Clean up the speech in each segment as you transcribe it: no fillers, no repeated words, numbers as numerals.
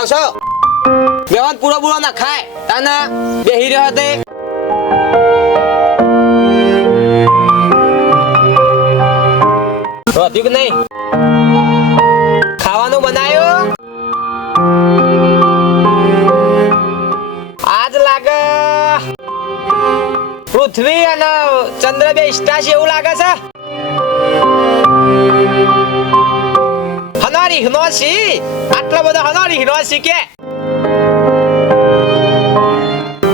કહો બેવાન પૂરો ના ખાય તાના બેહી રહ્યો તે રોતી કે નહીં ખાવાનું બનાયો આજ લાગે પૃથ્વી અને ચંદ્ર બે સ્ટાર છે એવું લાગે છે હનારી હનોસી આટલો બધો હનારી હનોસી કે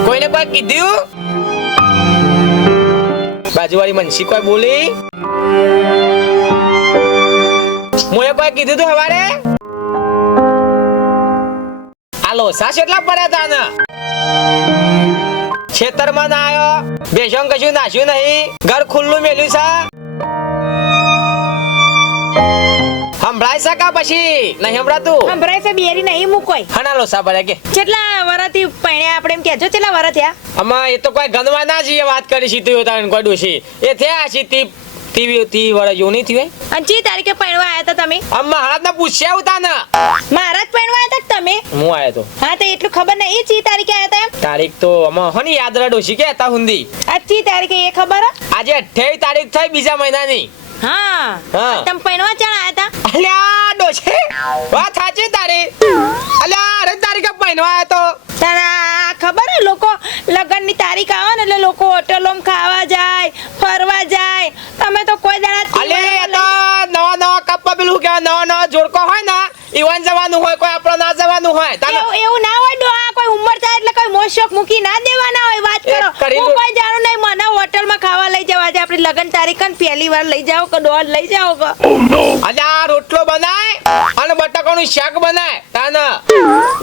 કોઈને કોઈ કીધું બાજુવાળી મનસી કોઈ બોલી મોએ કોઈ કીધું તું હવારે આ લોસા કેટલા પડ્યા તા ને ખેતરમાં ના આવ્યો બેસોંગ કશું નાશ્યું નહીં ઘર ખુલ્લું મેલ્યું છે સંભળાય છે કા પછી નહીં સંભળાતું સંભળાય છે બેરી નહીં મૂકોય હના લોસા પડ્યા કે કેટલા વરથી પૈણ્યા આપણે એમ કહેજો કેટલા વર થયા આમાં એ તો કોઈ ગણવા ના જઈએ વાત કરી સીધી હોતા કોઈ ડોશી એ થયા સીધી તી વડા જો નહીં થયું અને ચી તારીખે પૈણવા આયા હતા તમે મહારાજ ને પૂછ્યા હતા ને મહારાજ પૈણવા આયા હતા તમે હું આયો તો હા તો એટલું ખબર નહીં ચી તારીખે આયા હતા એમ તારીખ તો આમાં હની યાદ રા ડોશી કે હતા હુંદી આ ચી તારીખે એ ખબર આજે 28 તારીખ થઈ બીજા મહિનાની હા હા. તમે પૈણવા ચાણ આયા હતા અલ્યા ડોશી વાત સાચી તારી અલ્યા અરે તારીખે પૈણવા આયો તો તારા ખબર હે લોકો લગનની તારીખ આવે ને એટલે લોકો હોટલોમાં ખાવા જાય ફરવા જાય તમે તો કોઈ દાડા અલે એ તો નવા કપ્પા પેલું કે નવા જોડકો હોય ને ઈવન જવાનું હોય કોઈ આપણો ના જવાનું હોય તાને એવું ના હોય ડોહા કોઈ ઉંમર થાય એટલે કોઈ મોશોક મૂકી ના દેવાના હોય વાત કરો હું કોઈ જાણું નહીં મને હોટલમાં ખાવા લઈ જવા છે આપણી લગન તારીખ ને પહેલી વાર લઈ જાઓ કે ડોહા લઈ જાઓ કે અલ્યા રોટલો બનાય અને બટાકાનું શાક બનાય તાને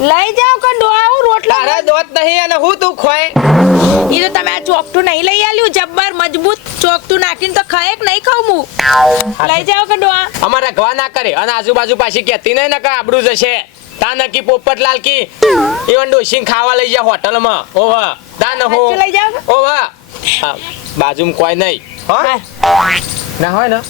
લઈ જાઓ કે ડોહા હું રોટલો તારા દોત નહીં અને હું તું ખોય ઈ તો તમે આ ચોકટું નહીં લઈ આલ્યું જબ્બર મજબૂત ચોકટું નાખીને તો ખાય કે નહીં ખાવ હું લઈ જાઓ કે ડોહા અમારા ગવા ના કરે અને આજુબાજુ પાછી કહેતી નહીં ને કે આબરૂ જશે તા નકી પોપટલાલ કી ઈવન ડોશીને ખાવા લઈ જા હોટલમાં ઓવા તા ન હો લઈ જાઓ ઓવા બાજુમાં કોઈ નહીં હા ના હોય ને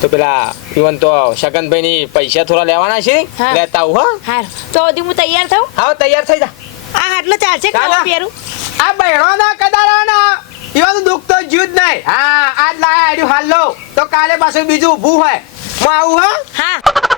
તો પેલા ઈવન તો શકનભાઈ ની પૈસા થોડા લેવાના છે લેતા આવું હા હા તો હજી હું તૈયાર થાઉં હા તૈયાર થઈ જા આ આટલો ચાલશે ખાવા પહેરું આ બહેણો ના કદારા ના ઈવન દુખ તો જ્યુદ નહીં હા આજ લાયા આડ્યું હાલ લો તો કાલે પાછું બીજું ઊભું હોય હું આવું હા હા